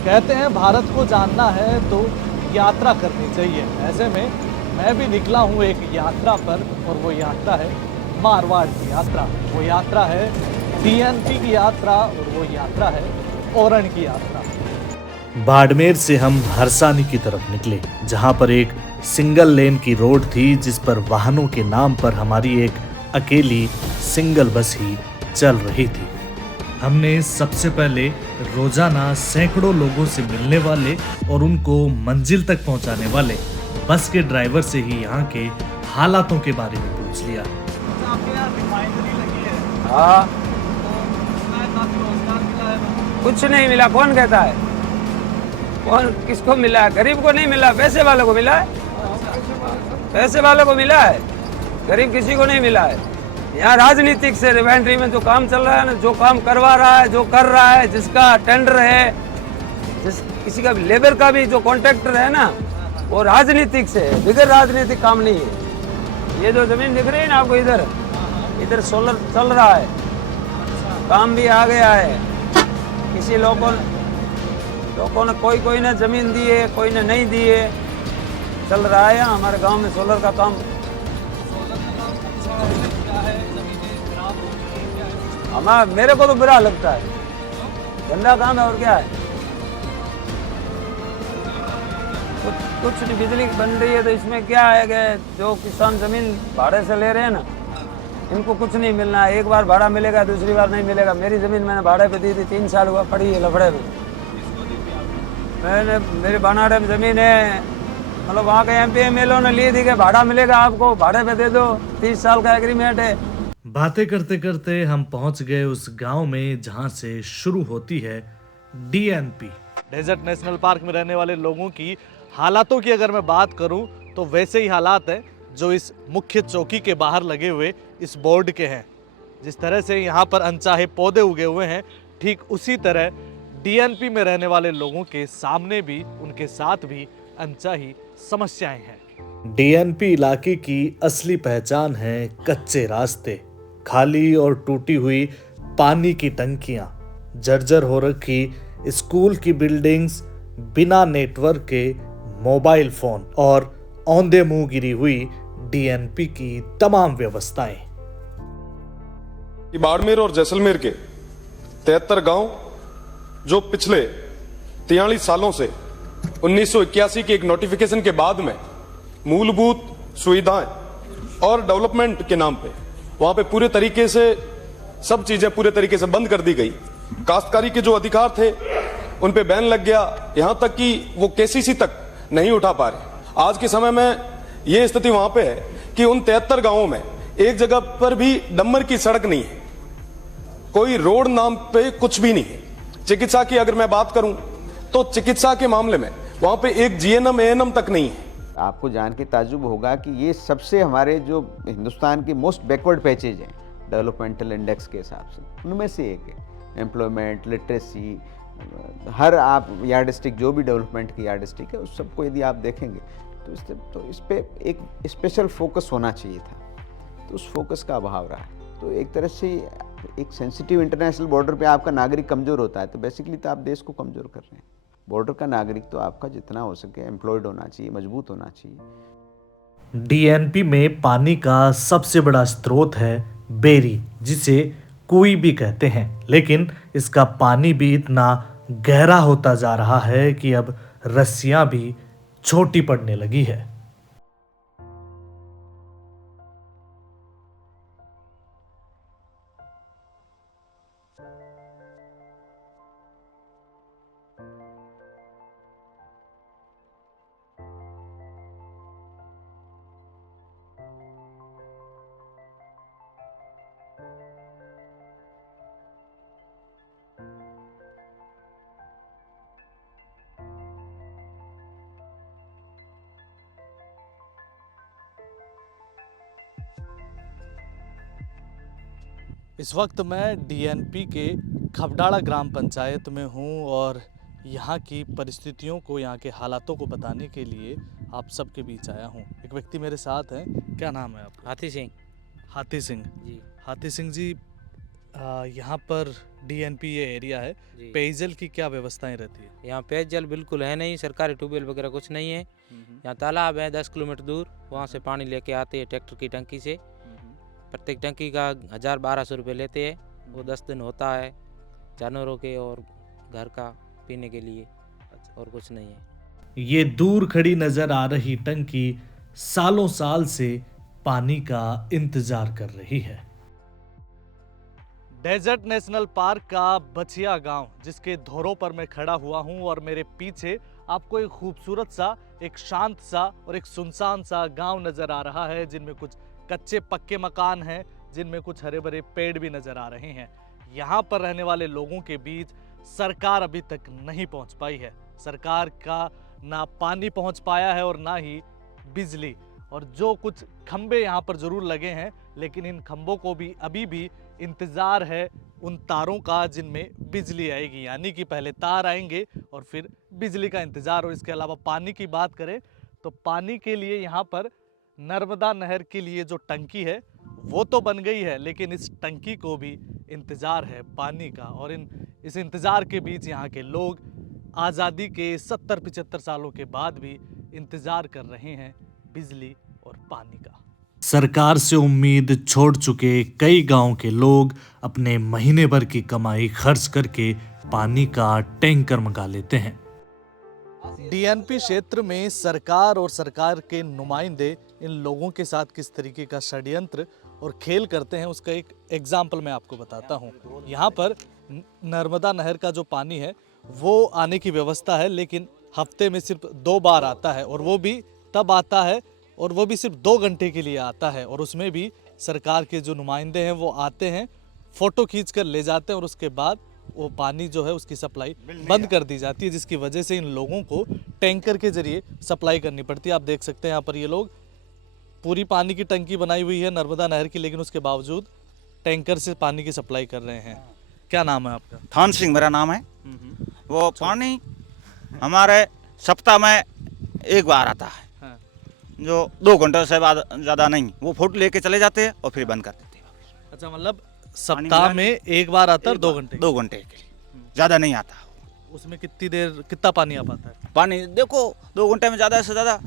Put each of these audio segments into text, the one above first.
कहते हैं भारत को जानना है तो यात्रा करनी चाहिए। ऐसे में मैं भी निकला हूँ एक यात्रा पर, और वो यात्रा है मारवाड़ की यात्रा। वो यात्रा है डीएनपी की यात्रा, और वो यात्रा है ओरण की यात्रा। बाड़मेर से हम हरसानी की तरफ निकले, जहां पर एक सिंगल लेन की रोड थी जिस पर वाहनों के नाम पर हमारी एक अकेली सिंगल बस ही चल रही थी। हमने सबसे पहले रोजाना सैकड़ों लोगों से मिलने वाले और उनको मंजिल तक पहुंचाने वाले बस के ड्राइवर से ही यहाँ के हालातों के बारे में पूछ लिया। आपके यहाँ रिफाइनरी लगी है, हाँ, तो इसमें काफी रोजगार मिला है। कुछ नहीं मिला। कौन कहता है? कौन किसको मिला है? गरीब को नहीं मिला, पैसे वालों को मिला है। पैसे वालों को मिला है, गरीब किसी को नहीं मिला है। यहाँ राजनीतिक से रिफाइनरी में जो काम चल रहा है ना, जो काम करवा रहा है, जो कर रहा है, जिसका टेंडर है, जिस किसी का भी लेबर का भी जो कॉन्ट्रैक्टर है ना, वो राजनीतिक से है, बगैर राजनीतिक काम नहीं है। ये जो जमीन दिख रही है ना आपको, इधर सोलर चल रहा है, काम भी आ गया है। किसी लोगों ने कोई ने जमीन दी है, कोई ने नहीं दी है। चल रहा है यहाँ हमारे गांव में सोलर का काम। हमारा मेरे को तो बुरा लगता है, गंदा काम है। और क्या है? कुछ नहीं, बिजली बन रही है तो इसमें क्या है कि जो किसान जमीन भाड़े से ले रहे हैं ना, इनको कुछ नहीं मिलना है। एक बार भाड़ा मिलेगा, दूसरी बार नहीं मिलेगा। मेरी जमीन मैंने भाड़े पे दी थी, 3 साल हुआ पड़ी है लफड़े में। मैंने मेरी बनाड़े में जमीन है, मतलब वहाँ के MP MLA ने ली थी कि भाड़ा मिलेगा आपको, भाड़े पे दे दो, 30 साल का एग्रीमेंट है। बातें करते करते हम पहुंच गए उस गांव में जहां से शुरू होती है डीएनपी। डेजर्ट नेशनल पार्क में रहने वाले लोगों की हालातों की अगर मैं बात करूं तो वैसे ही हालात हैं जो इस मुख्य चौकी के बाहर लगे हुए इस बोर्ड के हैं। जिस तरह से यहाँ पर अनचाहे पौधे उगे हुए हैं, ठीक उसी तरह डीएनपी में रहने वाले लोगों के सामने भी, उनके साथ भी अनचाही समस्याएं हैं। डीएनपी इलाके की असली पहचान है कच्चे रास्ते, खाली और टूटी हुई पानी की टंकियां, जर्जर हो रखी स्कूल की बिल्डिंग्स, बिना नेटवर्क के मोबाइल फोन और औंधे मुंह गिरी हुई डीएनपी की तमाम व्यवस्थाएं। बाड़मेर और जैसलमेर के 73 गांव जो पिछले 43 सालों से 1981 के एक नोटिफिकेशन के बाद में मूलभूत सुविधाएं और डेवलपमेंट के नाम पे वहां पे पूरे तरीके से सब चीजें पूरे तरीके से बंद कर दी गई। काश्तकारी के जो अधिकार थे उन पे बैन लग गया, यहां तक कि वो केसीसी तक नहीं उठा पा रहे। आज के समय में ये स्थिति वहां पे है कि उन 73 गांवों में एक जगह पर भी डंबर की सड़क नहीं है, कोई रोड नाम पे कुछ भी नहीं है। चिकित्सा की अगर मैं बात करूं तो चिकित्सा के मामले में वहां पे एक GNM ANM तक नहीं है। आपको जान के ताज्जुब होगा कि ये सबसे हमारे जो हिंदुस्तान के मोस्ट बैकवर्ड पैचेज हैं डेवलपमेंटल इंडेक्स के हिसाब से, उनमें से एक है। एम्प्लॉयमेंट, लिटरेसी, हर आप यार्डस्टिक, जो भी डेवलपमेंट की यार्डस्टिक है, उस सबको यदि आप देखेंगे तो इस पे एक स्पेशल फोकस होना चाहिए था, तो उस फोकस का अभाव रहा है। तो एक तरह से एक सेंसिटिव इंटरनेशनल बॉर्डर पे आपका नागरिक कमज़ोर होता है तो बेसिकली तो आप देश को कमज़ोर कर रहे हैं। बॉर्डर का नागरिक तो आपका जितना हो सके एम्प्लॉयड होना चाहिए, मजबूत होना चाहिए। डीएनपी में पानी का सबसे बड़ा स्रोत है बेरी, जिसे कुई भी कहते हैं, लेकिन इसका पानी भी इतना गहरा होता जा रहा है कि अब रस्सियां भी छोटी पड़ने लगी है। इस वक्त मैं डीएनपी के खबडाड़ा ग्राम पंचायत में हूँ और यहाँ की परिस्थितियों को, यहाँ के हालातों को बताने के लिए आप सबके बीच आया हूँ। एक व्यक्ति मेरे साथ हैं। क्या नाम है आपका? हाथी सिंह। हाथी सिंह जी। हाथी सिंह जी, यहाँ पर डीएनपी ये एरिया है, जी। पेयजल की क्या व्यवस्थाएं रहती है? यहाँ पेयजल बिल्कुल है नहीं, सरकारी ट्यूबवेल वगैरह कुछ नहीं है। यहाँ तालाब है 10 किलोमीटर दूर, वहाँ से पानी लेके आते हैं ट्रैक्टर की टंकी से। प्रत्येक टंकी का 1000-1200 रुपये लेते हैं। वो 10 दिन होता है जानवरों के और घर का पीने के लिए, और कुछ नहीं है। ये दूर खड़ी नजर आ रही टंकी सालों साल से पानी का इंतजार कर रही है। डेजर्ट नेशनल पार्क का बछिया गांव, जिसके धोरों पर मैं खड़ा हुआ हूं और मेरे पीछे आपको एक खूबसूरत सा, एक शांत सा और एक सुनसान सा गांव नजर आ रहा है, जिनमें कुछ कच्चे पक्के मकान हैं, जिनमें कुछ हरे भरे पेड़ भी नजर आ रहे हैं। यहाँ पर रहने वाले लोगों के बीच सरकार अभी तक नहीं पहुँच पाई है। सरकार का ना पानी पहुँच पाया है और ना ही बिजली, और जो कुछ खंबे यहाँ पर जरूर लगे हैं, लेकिन इन खंबों को भी अभी भी इंतज़ार है उन तारों का जिनमें बिजली आएगी, यानी कि पहले तार आएंगे और फिर बिजली का इंतज़ार। और इसके अलावा पानी की बात करें तो पानी के लिए यहाँ पर नर्मदा नहर के लिए जो टंकी है वो तो बन गई है, लेकिन इस टंकी को भी इंतज़ार है पानी का। और इस इंतज़ार के बीच यहाँ के लोग आज़ादी के 70-75 सालों के बाद भी इंतज़ार कर रहे हैं बिजली और पानी का। सरकार से उम्मीद छोड़ चुके कई गांव के लोग अपने महीने भर की कमाई खर्च करके पानी का टैंकर मंगा लेते हैं। डीएनपी क्षेत्र में सरकार और सरकार के नुमाइंदे इन लोगों के साथ किस तरीके का षड्यंत्र और खेल करते हैं, उसका एक एग्जाम्पल मैं आपको बताता हूँ। यहाँ पर नर्मदा नहर का जो पानी है वो आने की व्यवस्था है, लेकिन हफ्ते में सिर्फ 2 बार आता है, और वो भी तब आता है और वो भी सिर्फ 2 घंटे के लिए आता है। और उसमें भी सरकार के जो नुमाइंदे हैं वो आते हैं, फ़ोटो खींच कर ले जाते हैं, और उसके बाद वो पानी जो है उसकी सप्लाई बंद कर दी जाती है, जिसकी वजह से इन लोगों को टैंकर के जरिए सप्लाई करनी पड़ती है। आप देख सकते हैं यहाँ पर ये लोग पूरी पानी की टंकी बनाई हुई है नर्मदा नहर की, लेकिन उसके बावजूद टैंकर से पानी की सप्लाई कर रहे हैं। क्या नाम है आपका? थान सिंह मेरा नाम है। वो पानी हमारे सप्ताह में एक बार आता है, हाँ। जो 2 घंटे से बाद ज़्यादा नहीं। वो फोटो लेके चले जाते हैं और फिर बंद कर देते हैं। अच्छा, मतलब सप्ताह में एक बार आता है 2 घंटे? 2 घंटे के लिए, ज़्यादा नहीं आता। उसमें कितना पानी आ पाता है? पानी देखो 2 घंटे में ज़्यादा से ज़्यादा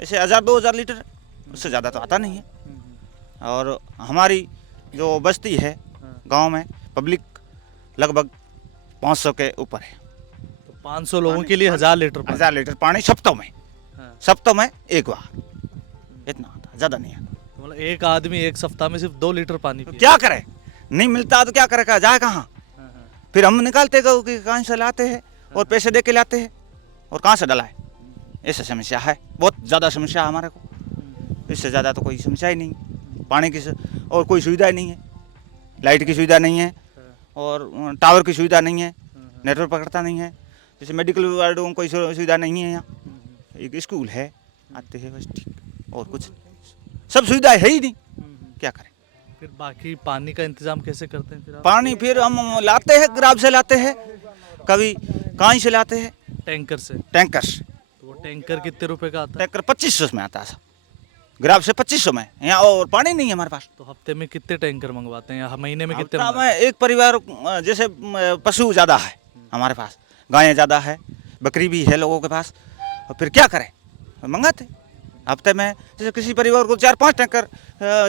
ऐसे 1000-2000 लीटर, उससे ज़्यादा तो आता नहीं है। और हमारी जो बस्ती है गांव में पब्लिक लगभग 500 के ऊपर है। तो 500 लोगों के लिए 1000 लीटर पानी। 1000 लीटर पानी सप्ताह में, हाँ। सप्ताह में एक बार इतना आता, ज़्यादा नहीं आता। तो मतलब एक आदमी एक सप्ताह में सिर्फ 2 लीटर पानी तो पिए। क्या करे, नहीं मिलता तो क्या करेगा, जाए कहाँ? हाँ, हाँ। फिर हम निकालते गए कि कहाँ से लाते हैं और पैसे दे के लाते हैं और कहाँ से डलाए। ऐसा समस्या है, बहुत ज़्यादा समस्या है हमारे को। इससे ज़्यादा तो कोई समस्या ही नहीं। पानी की और कोई सुविधा ही नहीं है, लाइट की सुविधा नहीं है और टावर की सुविधा नहीं है, नेटवर्क पकड़ता नहीं है। जैसे मेडिकल वार्डों में कोई सुविधा नहीं है। यहाँ एक स्कूल है, आते हैं बस, ठीक, और कुछ सब सुविधा है ही नहीं। क्या करें? फिर बाकी पानी का इंतजाम कैसे करते हैं फिर आप? पानी फिर हम लाते हैं, ग्राम से लाते हैं, कभी कहीं से लाते हैं, टैंकर से। टैंकर से। तो वो टैंकर कितने रुपए का आता है? टैंकर 2500 में आता है, ग्राम से 2500 में। यहाँ और पानी नहीं है हमारे पास। तो हफ्ते में कितने टैंकर मंगवाते हैं या महीने में कितने हफ्ता मंगवाते में एक परिवार, जैसे पशु ज़्यादा है हमारे पास, गायें ज़्यादा है, बकरी भी है लोगों के पास, और फिर क्या करें, मंगाते हफ्ते में। जैसे किसी परिवार को 4-5 टैंकर,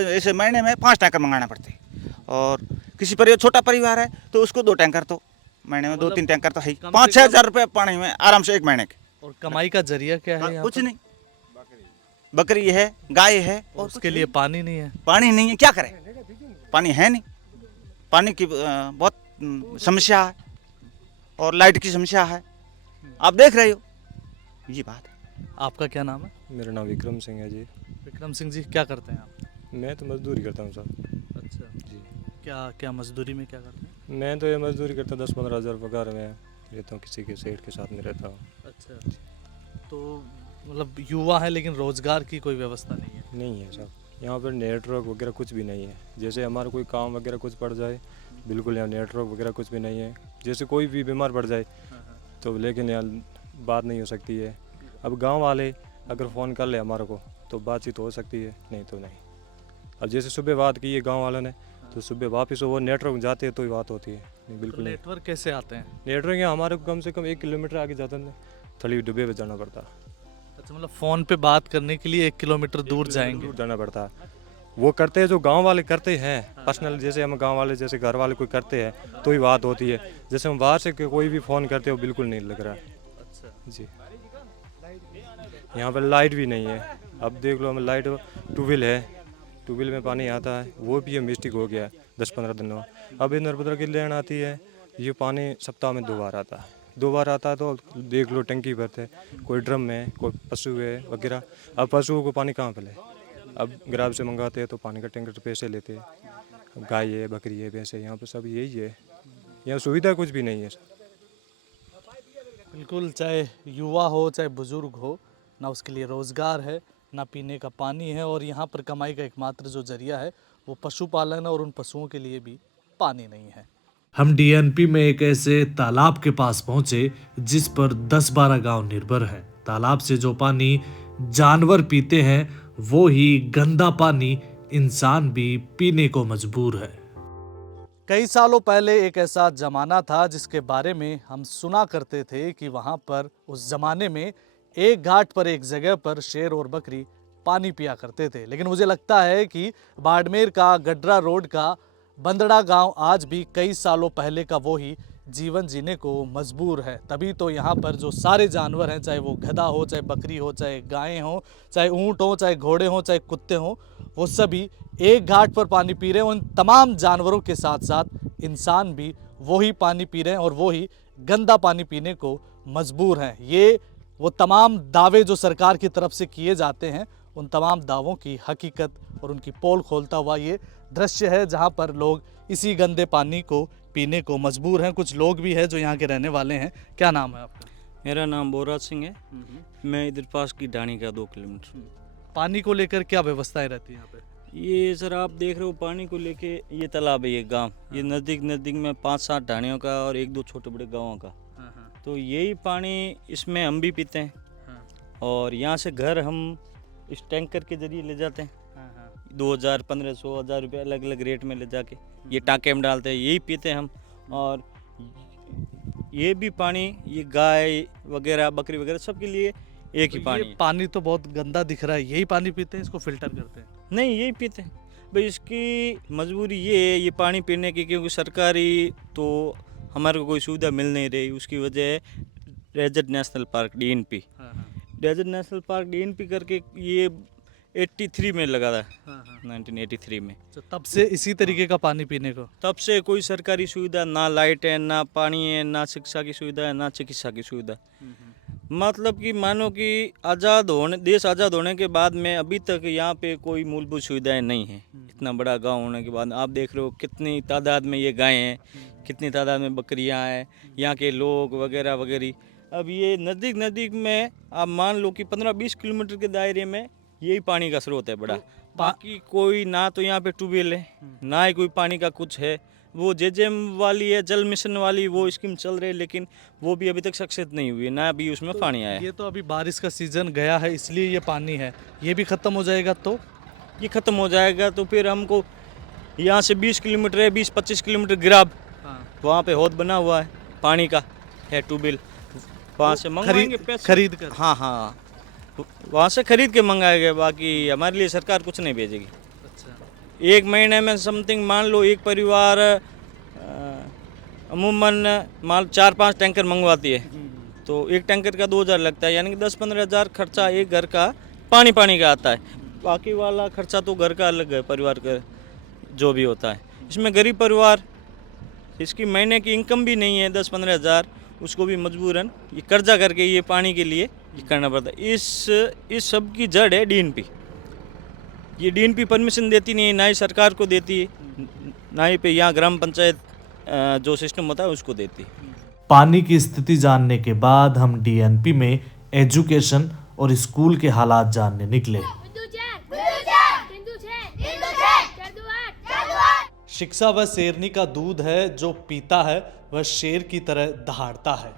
ऐसे महीने में 5 टैंकर मंगाना पड़ते हैं। और किसी परिवार छोटा परिवार है तो उसको 2 टैंकर, तो महीने में 2-3 टैंकर तो है ही। 5-6 हज़ार रुपये पानी में आराम से एक महीने के। और कमाई का जरिया क्या है यहाँ कुछ पर? नहीं, बकरी है, गाय है, और उसके लिए पानी नहीं है। पानी नहीं है, क्या करें, पानी है नहीं। पानी की बहुत समस्या है और लाइट की समस्या है, आप देख रहे हो, ये बात है। आपका क्या नाम है? मेरा नाम विक्रम सिंह है जी। विक्रम सिंह जी, क्या करते हैं आप? मैं तो मजदूरी करता हूँ सर। अच्छा जी, क्या क्या मजदूरी में क्या करते हैं? मैं तो ये मजदूरी करता 10-15 हज़ार पगार में रहता हूँ, किसी के सेठ के साथ में रहता हूँ। अच्छा, तो मतलब युवा है लेकिन रोजगार की कोई व्यवस्था नहीं है? नहीं है सर, यहाँ पर नेटवर्क वगैरह कुछ भी नहीं है। जैसे हमारा कोई काम वगैरह कुछ पड़ जाए, बिल्कुल यहाँ नेटवर्क वगैरह कुछ भी नहीं है। जैसे कोई भी बीमार पड़ जाए तो, लेकिन यहाँ बात नहीं हो सकती है। अब गांव वाले अगर फ़ोन कर ले हमारे को तो बातचीत हो सकती है, नहीं तो नहीं। अब जैसे सुबह बात की है गांव वालों ने, तो सुबह वापस वो नेटवर्क जाते हैं तो ही बात होती है, नहीं बिल्कुल नहीं। नेटवर्क कैसे आते हैं? नेटवर्क यहाँ हमारे को कम से कम 1 किलोमीटर आगे जाता है, थली डब्बे पे जाना पड़ता है। अच्छा, मतलब फ़ोन पे बात करने के लिए 1 किलोमीटर दूर जाएंगे। दूर जाना पड़ता है। वो करते हैं जो गांव वाले करते हैं पर्सनल, जैसे हम गांव वाले जैसे घर वाले कोई करते हैं तो ही बात होती है। जैसे हम बाहर से कोई भी फ़ोन करते हैं वो बिल्कुल नहीं लग रहा है। अच्छा जी, यहाँ पर लाइट भी नहीं है। अब देख लो, हम लाइट ट्यूबवेल है, ट्यूबवेल में पानी आता है, वो भी मिस्टेक हो गया 10-15 दिन में। अब नर्मदा की लेन आती है, ये पानी सप्ताह में 2 बार आता है, 2 बार आता है तो देख लो टंकी भरते, कोई ड्रम में, कोई पशु है वगैरह। अब पशुओं को पानी कहाँ मिले? अब ग्राम से मंगाते हैं तो पानी का टैंकर पैसे लेते हैं। अब गाय है, बकरी है, भैंस है, यहाँ पर सब यही है, यहाँ सुविधा कुछ भी नहीं है। बिल्कुल, चाहे युवा हो चाहे बुजुर्ग हो, ना उसके लिए रोज़गार है, ना पीने का पानी है, और यहाँ पर कमाई का एकमात्र जो जरिया है वो पशुपालन है, और उन पशुओं के लिए भी पानी नहीं है। हम डीएनपी में एक ऐसे तालाब के पास पहुंचे जिस पर 10-12 गांव निर्भर हैं। तालाब से जो पानी जानवर पीते हैं वो ही गंदा पानी इंसान भी पीने को मजबूर है। कई सालों पहले एक ऐसा ज़माना था जिसके बारे में हम सुना करते थे कि वहाँ पर उस ज़माने में एक घाट पर, एक जगह पर शेर और बकरी पानी पिया करते थे। लेकिन मुझे लगता है कि बाड़मेर का गडरा रोड का बंदड़ा गांव आज भी कई सालों पहले का वो ही जीवन जीने को मजबूर है। तभी तो यहाँ पर जो सारे जानवर हैं, चाहे वो गधा हो, चाहे बकरी हो, चाहे गायें हो, चाहे ऊँट हो, चाहे घोड़े हो, चाहे कुत्ते हो, वो सभी एक घाट पर पानी पी रहे हैं। उन तमाम जानवरों के साथ साथ इंसान भी वही पानी पी रहे हैं और वही गंदा पानी पीने को मजबूर हैं। ये वो तमाम दावे जो सरकार की तरफ से किए जाते हैं, उन तमाम दावों की हकीकत और उनकी पोल खोलता हुआ ये दृश्य है जहाँ पर लोग इसी गंदे पानी को पीने को मजबूर हैं। कुछ लोग भी हैं जो यहाँ के रहने वाले हैं। क्या नाम है आपका? मेरा नाम बोराज सिंह है। मैं इधर पास की ढाणी का 2 किलोमीटर। पानी को लेकर क्या व्यवस्थाएं रहती हैं यहाँ पे? ये सर आप देख रहे हो पानी को लेके, ये तालाब है, ये गांव, ये नज़दीक में 5-7 ढाणियों का और 1-2 छोटे बड़े गाँवों का। तो यही पानी इसमें हम भी पीते हैं और यहाँ से घर हम इस टैंकर के जरिए ले जाते हैं। 2000, 1500, 1000 रुपये अलग अलग रेट में ले जाके ये टाँके में डालते हैं, यही पीते हैं हम। और ये भी पानी, ये गाय वगैरह, बकरी वगैरह सबके लिए एक ही पानी है। पानी तो बहुत गंदा दिख रहा है, यही पानी पीते हैं, इसको फिल्टर करते हैं? नहीं, यही पीते हैं भाई। इसकी मजबूरी ये है ये पानी पीने की, क्योंकि सरकारी तो हमारे को कोई सुविधा मिल नहीं रही। उसकी वजह है desert national park DNP। Desert national park DNP करके ये 83 में लगा था, 1983 में। तो तब से इसी तरीके का पानी पीने को? तब से कोई सरकारी सुविधा, ना लाइट है, ना पानी है, ना शिक्षा की सुविधा है, ना चिकित्सा की सुविधा। मतलब कि मानो कि देश आज़ाद होने के बाद में अभी तक यहाँ पे कोई मूलभूत सुविधाएं नहीं है। इतना बड़ा गांव होने के बाद आप देख रहे हो कितनी तादाद में ये गायें हैं, कितनी तादाद में बकरियां हैं, यहाँ के लोग वगैरह वगैरह। अब ये नज़दीक में आप मान लो कि 15-20 किलोमीटर के दायरे में यही पानी का स्रोत है बड़ा। बाकी कोई ना तो यहाँ पे ट्यूबवेल है, ना ही कोई पानी का कुछ है। वो JJM वाली है, जल मिशन वाली, वो स्कीम चल रही है, लेकिन वो भी अभी तक सक्सेस नहीं हुई है, ना अभी उसमें पानी आया। ये तो अभी बारिश का सीजन गया है इसलिए ये पानी है, ये भी ख़त्म हो जाएगा तो? ये ख़त्म हो जाएगा तो फिर हमको यहाँ से 20 किलोमीटर है, 20-25 किलोमीटर गिराब, वहाँ पे हौद बना हुआ है पानी का, है ट्यूबवेल, वहाँ से मंगवाएंगे पैसे खरीद कर। हाँ, वहाँ से खरीद के मंगाएंगे। बाकी हमारे लिए सरकार कुछ नहीं भेजेगी। एक महीने में समथिंग मान लो एक परिवार अमूमन माल 4-5 टैंकर मंगवाती है, तो एक टैंकर का 2000 लगता है, यानी कि 10-15 हज़ार खर्चा एक घर का पानी का आता है। बाकी वाला खर्चा तो घर का अलग है, परिवार का जो भी होता है। इसमें गरीब परिवार, इसकी महीने की इनकम भी नहीं है 10-15 हज़ार, उसको भी मजबूरन ये कर्जा करके ये पानी के लिए ये करना पड़ता है। इस सब की जड़ है DNP। ये DNP परमिशन देती नहीं है, ना ही सरकार को देती है, ना ही पे यहाँ ग्राम पंचायत जो सिस्टम होता है उसको देती है। पानी की स्थिति जानने के बाद हम DNP में एजुकेशन और स्कूल के हालात जानने निकले। शिक्षा वह शेरनी का दूध है, जो पीता है वह शेर की तरह दहाड़ता है।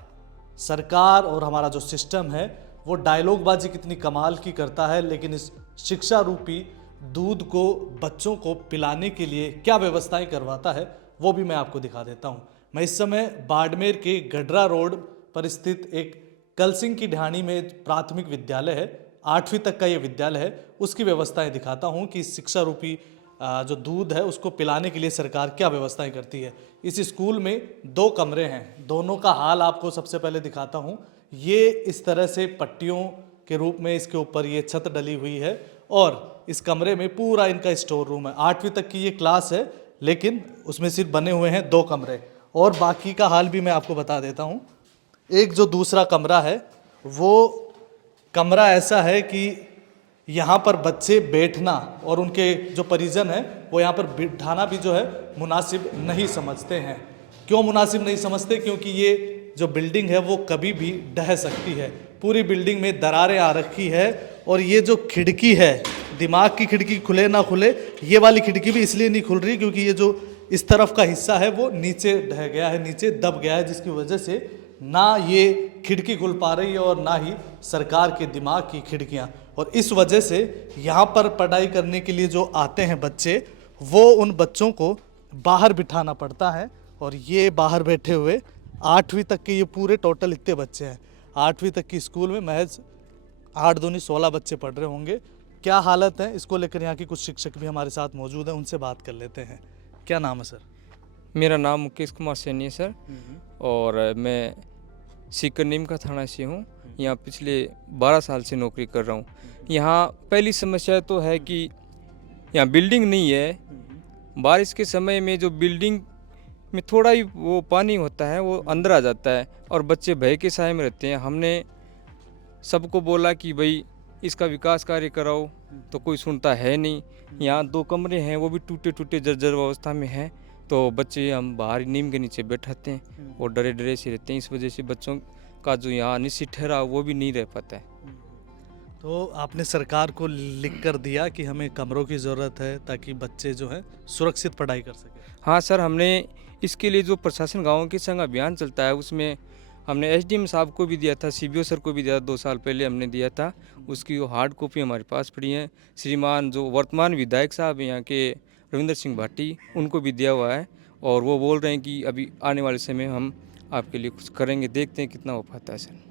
सरकार और हमारा जो सिस्टम है वो डायलॉगबाजी कितनी कमाल की करता है, लेकिन इस शिक्षा रूपी दूध को बच्चों को पिलाने के लिए क्या व्यवस्थाएं करवाता है वो भी मैं आपको दिखा देता हूं। मैं इस समय बाड़मेर के गडरा रोड पर स्थित एक कलसिंह की ढाणी में प्राथमिक विद्यालय है, 8वीं तक का ये विद्यालय है, उसकी व्यवस्थाएं दिखाता हूं कि शिक्षा रूपी जो दूध है उसको पिलाने के लिए सरकार क्या व्यवस्थाएं करती है। इस स्कूल में 2 कमरे हैं, दोनों का हाल आपको सबसे पहले दिखाता हूं। ये इस तरह से पट्टियों के रूप में इसके ऊपर ये छत डली हुई है और इस कमरे में पूरा इनका स्टोर रूम है। 8वीं तक की ये क्लास है, लेकिन उसमें सिर्फ बने हुए हैं 2 कमरे और बाकी का हाल भी मैं आपको बता देता हूँ। एक जो दूसरा कमरा है वो कमरा ऐसा है कि यहाँ पर बच्चे बैठना और उनके जो परिजन हैं वो यहाँ पर बिठाना भी जो है मुनासिब नहीं समझते हैं। क्यों मुनासिब नहीं समझते? क्योंकि ये जो बिल्डिंग है वो कभी भी ढह सकती है। पूरी बिल्डिंग में दरारें आ रखी है और ये जो खिड़की है, दिमाग की खिड़की खुले ना खुले, ये वाली खिड़की भी इसलिए नहीं खुल रही क्योंकि ये जो इस तरफ का हिस्सा है वो नीचे ढह गया है, नीचे दब गया है, जिसकी वजह से ना ये खिड़की खुल पा रही है और ना ही सरकार के दिमाग की खिड़कियां। और इस वजह से यहाँ पर पढ़ाई करने के लिए जो आते हैं बच्चे, वो उन बच्चों को बाहर बिठाना पड़ता है। और ये बाहर बैठे हुए 8वीं तक के ये पूरे टोटल इतने बच्चे हैं। 8वीं तक की स्कूल में महज 8 दूनी 16 बच्चे पढ़ रहे होंगे। क्या हालत है इसको लेकर यहाँ के कुछ शिक्षक भी हमारे साथ मौजूद हैं, उनसे बात कर लेते हैं। क्या नाम है सर? मेरा नाम मुकेश कुमार सैनी है सर, और मैं सीकर नीमका थाना से हूँ। यहाँ पिछले 12 साल से नौकरी कर रहा हूँ। यहाँ पहली समस्या तो है कि यहाँ बिल्डिंग नहीं है। बारिश के समय में जो बिल्डिंग में थोड़ा ही वो पानी होता है वो अंदर आ जाता है और बच्चे भय के साए में रहते हैं। हमने सबको बोला कि भाई इसका विकास कार्य कराओ, तो कोई सुनता है नहीं। यहाँ 2 कमरे हैं, वो भी टूटे टूटे जर्जर अवस्था में हैं, तो बच्चे हम बाहर नीम के नीचे बैठाते हैं और डरे डरे से रहते हैं। इस वजह से बच्चों का जो यहाँ निश्चित ठहराव वो भी नहीं रह पाता है। तो आपने सरकार को लिख कर दिया कि हमें कमरों की ज़रूरत है ताकि बच्चे जो हैं सुरक्षित पढ़ाई कर सकें? हाँ सर, हमने इसके लिए जो प्रशासन गाँव के संग अभियान चलता है उसमें हमने एसडीएम साहब को भी दिया था, सीबीओ सर को भी दिया था, 2 साल पहले हमने दिया था। उसकी वो हार्ड कॉपी हमारे पास पड़ी है। श्रीमान जो वर्तमान विधायक साहब यहाँ के रविंद्र सिंह भाटी, उनको भी दिया हुआ है और वो बोल रहे हैं कि अभी आने वाले समय हम आपके लिए कुछ करेंगे, देखते हैं कितना हो पाता है सर।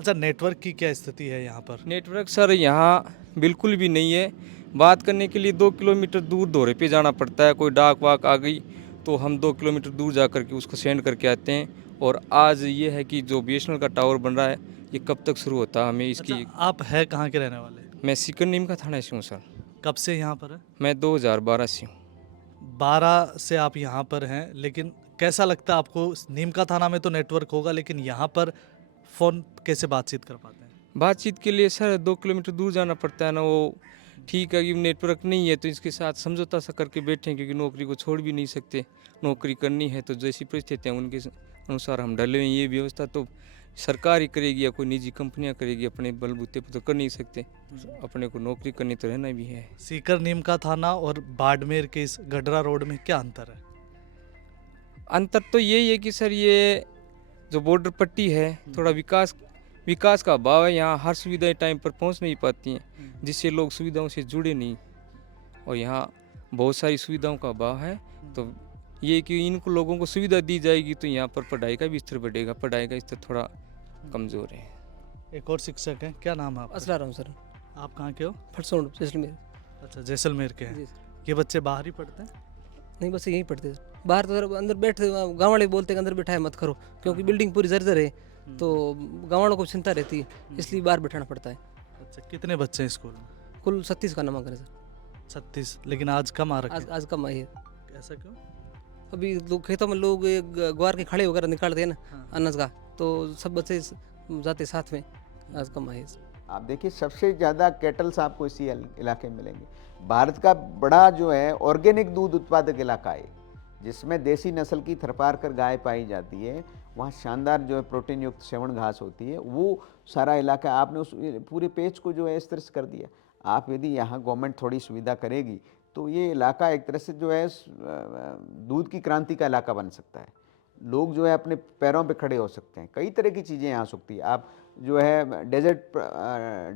अच्छा, नेटवर्क की क्या स्थिति है यहाँ पर? नेटवर्क सर यहाँ बिल्कुल भी नहीं है। बात करने के लिए 2 किलोमीटर दूर दौरे पे जाना पड़ता है। कोई डाक वाक आ गई तो हम 2 किलोमीटर दूर जा कर के उसको सेंड करके आते हैं। और आज ये है कि जो बीएसएनएल का टावर बन रहा है ये कब तक शुरू होता है, हमें इसकी। अच्छा, आप है कहाँ के रहने वाले? मैं सीकर नीमका थाना से हूँ सर। कब से यहाँ पर है? मैं 2012 से हूँ। 12 से आप यहाँ पर हैं, लेकिन कैसा लगता है आपको? नीमका थाना में तो नेटवर्क होगा, लेकिन यहाँ पर फ़ोन कैसे बातचीत कर पाते हैं? बातचीत के लिए सर 2 किलोमीटर दूर जाना पड़ता है ना। वो ठीक है कि नेटवर्क नहीं है तो इसके साथ समझौता सा करके बैठे, क्योंकि नौकरी को छोड़ भी नहीं सकते। नौकरी करनी है तो जैसी परिस्थितियाँ उनके अनुसार हम ढले हुए हैं। ये व्यवस्था तो सरकार ही करेगी या कोई निजी कंपनियां करेगी, अपने बलबूते पर तो कर नहीं सकते। अपने को नौकरी करनी तो रहना भी है। सीकर नीमका थाना और बाड़मेर के इस गडरा रोड में क्या अंतर है? अंतर तो यही है कि सर ये जो बॉर्डर पट्टी है, थोड़ा विकास का अभाव है। यहाँ हर सुविधाएं टाइम पर पहुँच नहीं पाती हैं, जिससे लोग सुविधाओं से जुड़े नहीं। और यहाँ बहुत सारी सुविधाओं का अभाव है, तो ये कि इनको लोगों को सुविधा दी जाएगी तो यहाँ पर पढ़ाई का भी स्तर बढ़ेगा। पढ़ाई का स्तर थोड़ा कमज़ोर है। एक और शिक्षक हैं, क्या नाम है आपका? असलाराम सर। आप कहाँ के हो? फरसोंड, जैसलमेर। अच्छा, जैसलमेर के हैं। ये बच्चे बाहर ही पढ़ते हैं? नहीं, बस यहीं पढ़ते हैं। बाहर तो अंदर बैठते, गाँव वाले बोलते हैं अंदर बैठाए मत करो, क्योंकि बिल्डिंग पूरी जर्जर है, तो गाँव वालों को चिंता रहती है, इसलिए बाहर बैठाना पड़ता है। अच्छा, कितने बच्चे हैं स्कूल में? कुल 36 का नामांकन है सर। 36, लेकिन आज कम आ रखे हैं। आज कम आई है। ऐसा क्यों? अभी लोग खेतों में लोग ग्वार के खड़े वगैरह निकालते हैं ना अनाज का, तो सब बच्चे जाते साथ में, आज कम आई है। आप देखिए सबसे ज़्यादा केटल्स आपको इसी इलाके में मिलेंगे। भारत का बड़ा जो है ऑर्गेनिक दूध उत्पादक इलाका है, जिसमें देसी नस्ल की थरपारकर गाय पाई जाती है। वहाँ शानदार जो है प्रोटीन युक्त सेवण घास होती है, वो सारा इलाका आपने उस पूरे पेज को जो है इस तरह से कर दिया। आप यदि यहाँ गवर्नमेंट थोड़ी सुविधा करेगी तो ये इलाका एक तरह से जो है दूध की क्रांति का इलाका बन सकता है। लोग जो है अपने पैरों पे खड़े हो सकते हैं। कई तरह की चीज़ें यहाँ हो सकती है। आप जो है डेजर्ट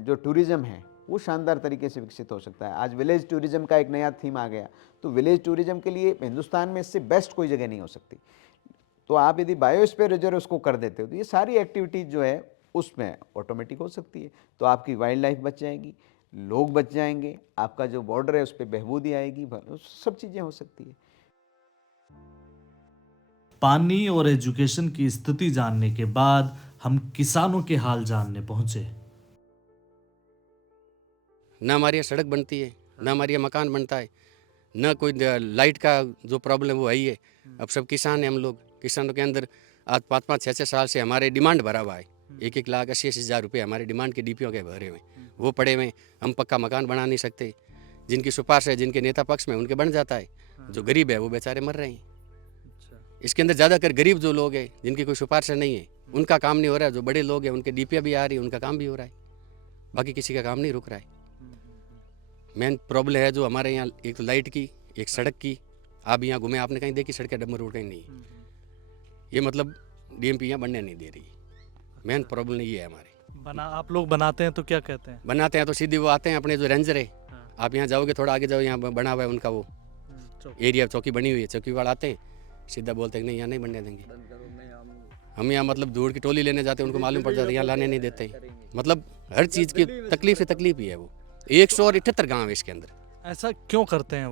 जो टूरिज़्म है वो शानदार तरीके से विकसित हो सकता है। आज विलेज टूरिज्म का एक नया थीम आ गया, तो विलेज टूरिज्म के लिए हिंदुस्तान में इससे बेस्ट कोई जगह नहीं हो सकती। तो आप यदि बायोस्फीयर रिजर्व उसको कर देते हो तो ये सारी एक्टिविटीज़ जो है उसमें ऑटोमेटिक हो सकती है। तो आपकी वाइल्ड लाइफ बच जाएगी, लोग बच जाएंगे, आपका जो बॉर्डर है उस पर बहबूदी आएगी, सब चीज़ें हो सकती है। पानी और एजुकेशन की स्थिति जानने के बाद हम किसानों के हाल जानने पहुंचे। न हमारे यहाँ सड़क बनती है, न हमारे यहाँ मकान बनता है, न कोई लाइट का जो प्रॉब्लम वो है ही है। अब सब किसान हैं हम लोग। किसानों के अंदर आज 5-5, 6-6 साल से हमारे डिमांड भरा हुआ है। 1-1 लाख 80-80 हज़ार रुपये हमारे डिमांड के डीपीओ के भरे हुए, वो पड़े हुए। हम पक्का मकान बना नहीं सकते। जिनकी सिफारिश है, जिनके नेता पक्ष में, उनके बन जाता है। जो गरीब है वो बेचारे मर रहे हैं। इसके अंदर ज़्यादातर गरीब जो लोग हैं, जिनकी कोई सिफारिश नहीं है, उनका काम नहीं हो रहा है। जो बड़े लोग हैं उनके डीपीओ भी आ रही है, उनका काम भी हो रहा है। बाकी किसी का काम नहीं रुक रहा है। मेन प्रॉब्लम है जो हमारे यहाँ, एक तो लाइट की, एक सड़क की। आप यहाँ घूमे, आपने कहीं देखी सड़कें डब्बर रोड कहीं नहीं। ये मतलब डीएमपी यहाँ बनने नहीं दे रही। मेन प्रॉब्लम ये है हमारे। आप लोग बनाते हैं तो क्या कहते हैं? बनाते हैं तो सीधे वो आते हैं, अपने जो रेंजर है, आप यहाँ जाओगे थोड़ा आगे जाओ, यहाँ बना हुआ है उनका वो एरिया, चौकी बनी हुई है, चौकी वाले आते हैं, सीधा बोलते हैं नहीं यहाँ नहीं बनने देंगे। हम यहाँ मतलब दूर की टोली लेने जाते हैं, उनको मालूम पड़ जाता है यहाँ लाने नहीं देते। मतलब हर चीज़ की तकलीफ से तकलीफ ही है। वो 178 गाँव है इसके अंदर। ऐसा क्यों करते हैं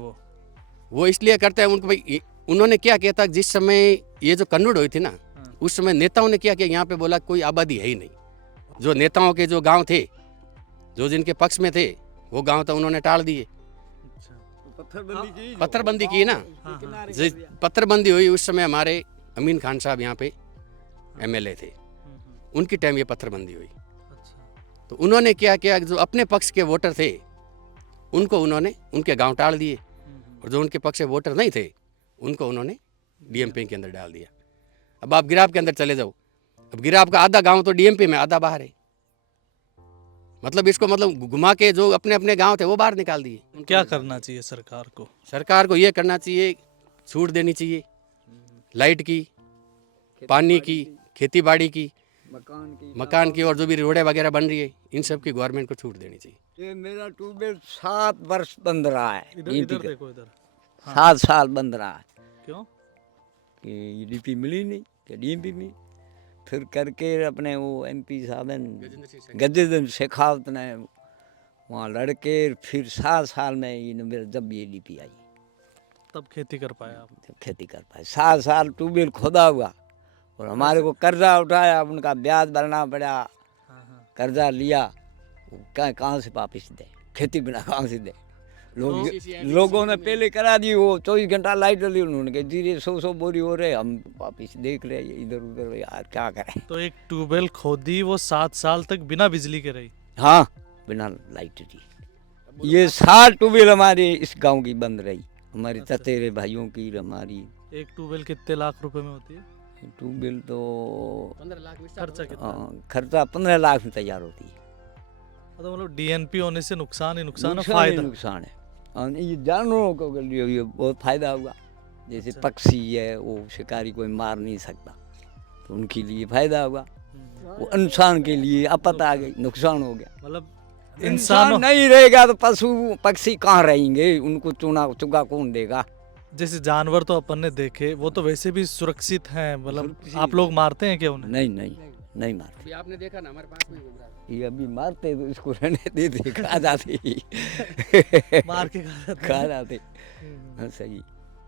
वो इसलिए करते हैं, उनको भाई उन्होंने क्या किया था, जिस समय ये जो कन्नड़ हुई थी ना, उस समय नेताओं ने क्या किया, यहाँ पे बोला कोई आबादी है ही नहीं। जो नेताओं के जो गांव थे, जो जिनके पक्ष में थे, वो गांव तो उन्होंने टाल दिए। पत्थरबंदी की ना, पत्थरबंदी हुई उस समय हमारे अमीन खान साहब यहाँ पे एमएलए थे, उनकी टाइम ये पत्थरबंदी हुई। तो उन्होंने क्या किया, जो अपने पक्ष के वोटर थे उनको उन्होंने उनके गांव टाल दिए, और जो उनके पक्ष के वोटर नहीं थे उनको उन्होंने डीएमपी के अंदर डाल दिया। अब आप गिराब के अंदर चले जाओ, अब गिराब का आधा गांव तो डीएमपी में, आधा बाहर है। मतलब इसको मतलब घुमा के जो अपने अपने गांव थे वो बाहर निकाल दिए। क्या करना चाहिए सरकार को? सरकार को ये करना चाहिए, छूट देनी चाहिए लाइट की, पानी की, खेती बाड़ी की, मकान की, और जो भी रोडें वगैरह बन रही है, इन सब की गवर्नमेंट को छूट देनी चाहिए। ये मेरा ट्यूबवेल 7 वर्ष बंद रहा है। इधर देखो, इधर 7 साल बंद रहा है। क्यों? कि डीपी मिली नहीं, कि डीएमपी मिली। फिर करके अपने वो एमपी साहब गजेंद्र शेखावत ने वहाँ लड़के, फिर 7 साल में ये मेरा जब ये डीपी आई तब खेती कर पाया आप? जब खेती कर पाए। 7 साल ट्यूबवेल खोदा हुआ, और हमारे को कर्जा उठाया, उनका ब्याज भरना पड़ा, कर्जा लिया, कहाँ से वापिस दे, खेती बिना कहाँ से दे। लोगों ने पहले करा दी, वो 24 घंटा लाइट डली, उन्होंने धीरे 100 बोरी हो रहे, हम वापिस देख रहे हैं इधर उधर, यार क्या करें। तो एक ट्यूबवेल खोदी, वो 7 साल तक बिना बिजली के रही? हाँ, बिना लाइट की। ये 7 ट्यूबवेल हमारे इस गांव की बंद रही, हमारे चचेरे भाइयों की। हमारी एक ट्यूबवेल कितने लाख रुपए में होती है? ट्यूबवेल तो 15 लाख। खर्चा कितना? खर्चा 15 लाख में तैयार होती है। तो मतलब डीएनपी होने से नुकसान ही नुकसान है, फायदा नुकसान है। ये जानवरों को लिए ये बहुत फायदा हुआ, जैसे पक्षी है, वो शिकारी कोई मार नहीं सकता, तो उनके लिए फायदा हुआ। वो इंसान के लिए आपत आ गई, नुकसान हो गया। मतलब इंसान नहीं रहेगा तो पशु पक्षी कहाँ रहेंगे, उनको चुना चुगा कौन देगा। जैसे जानवर तो अपन ने देखे, वो तो वैसे भी सुरक्षित हैं, मतलब आप लोग मारते हैं क्या उन्हें? नहीं मारते। अभी आपने देखा ना, हमारे पास में घूम रहा है। ये अभी मारते तो इसको रहने दे खा जाते मार के खा जाते। हाँ, सही,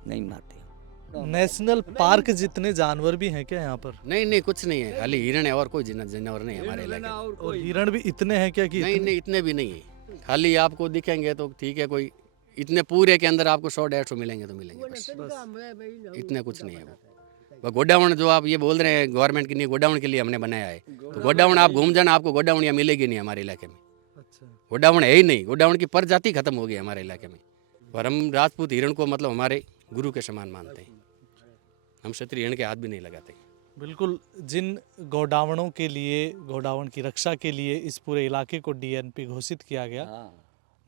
नहीं मारते। नेशनल पार्क जितने जानवर भी हैं क्या यहाँ पर? नहीं, कुछ नहीं है, खाली हिरण है और कोई जानवर नहीं है हमारे इलाके में। और हिरण भी इतने हैं क्या? कि नहीं, इतने भी नहीं है। खाली आपको दिखेंगे तो ठीक है, कोई इतने पूरे के अंदर आपको 100-150 मिलेंगे तो मिलेंगे, बस। इतने कुछ नहीं है। वो गोडाउन जो आप ये बोल रहे हैं गवर्नमेंट की नहीं, गोडाउन के लिए हमने बनाया है। तो गोडाउन आप घूम जाना, आपको गोडाउन यहाँ मिलेगी नहीं हमारे इलाके में। गोडाउन है ही नहीं, गोडाउन की प्रजाति खत्म हो गई हमारे इलाके में। और हम राजपूत हिरण को मतलब हमारे गुरु के समान मानते हैं, हम क्षत्रिय हिरण के हाथ भी नहीं लगाते। बिल्कुल, जिन गोडाउनों के लिए, गोडाउन की रक्षा के लिए इस पूरे इलाके को डीएनपी घोषित किया गया,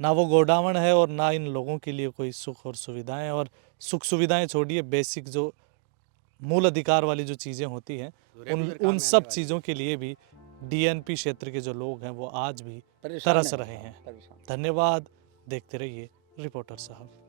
ना वो गोडाउन है और ना इन लोगों के लिए कोई सुख और सुविधाएं। और सुख सुविधाएं छोड़िए, बेसिक जो मूल अधिकार वाली जो चीज़ें होती हैं, उन सब चीज़ों के लिए भी डीएनपी क्षेत्र के जो लोग हैं वो आज भी परेशान तरस हैं, रहे हैं। परेशान। धन्यवाद, देखते रहिए रिपोर्टर साहब।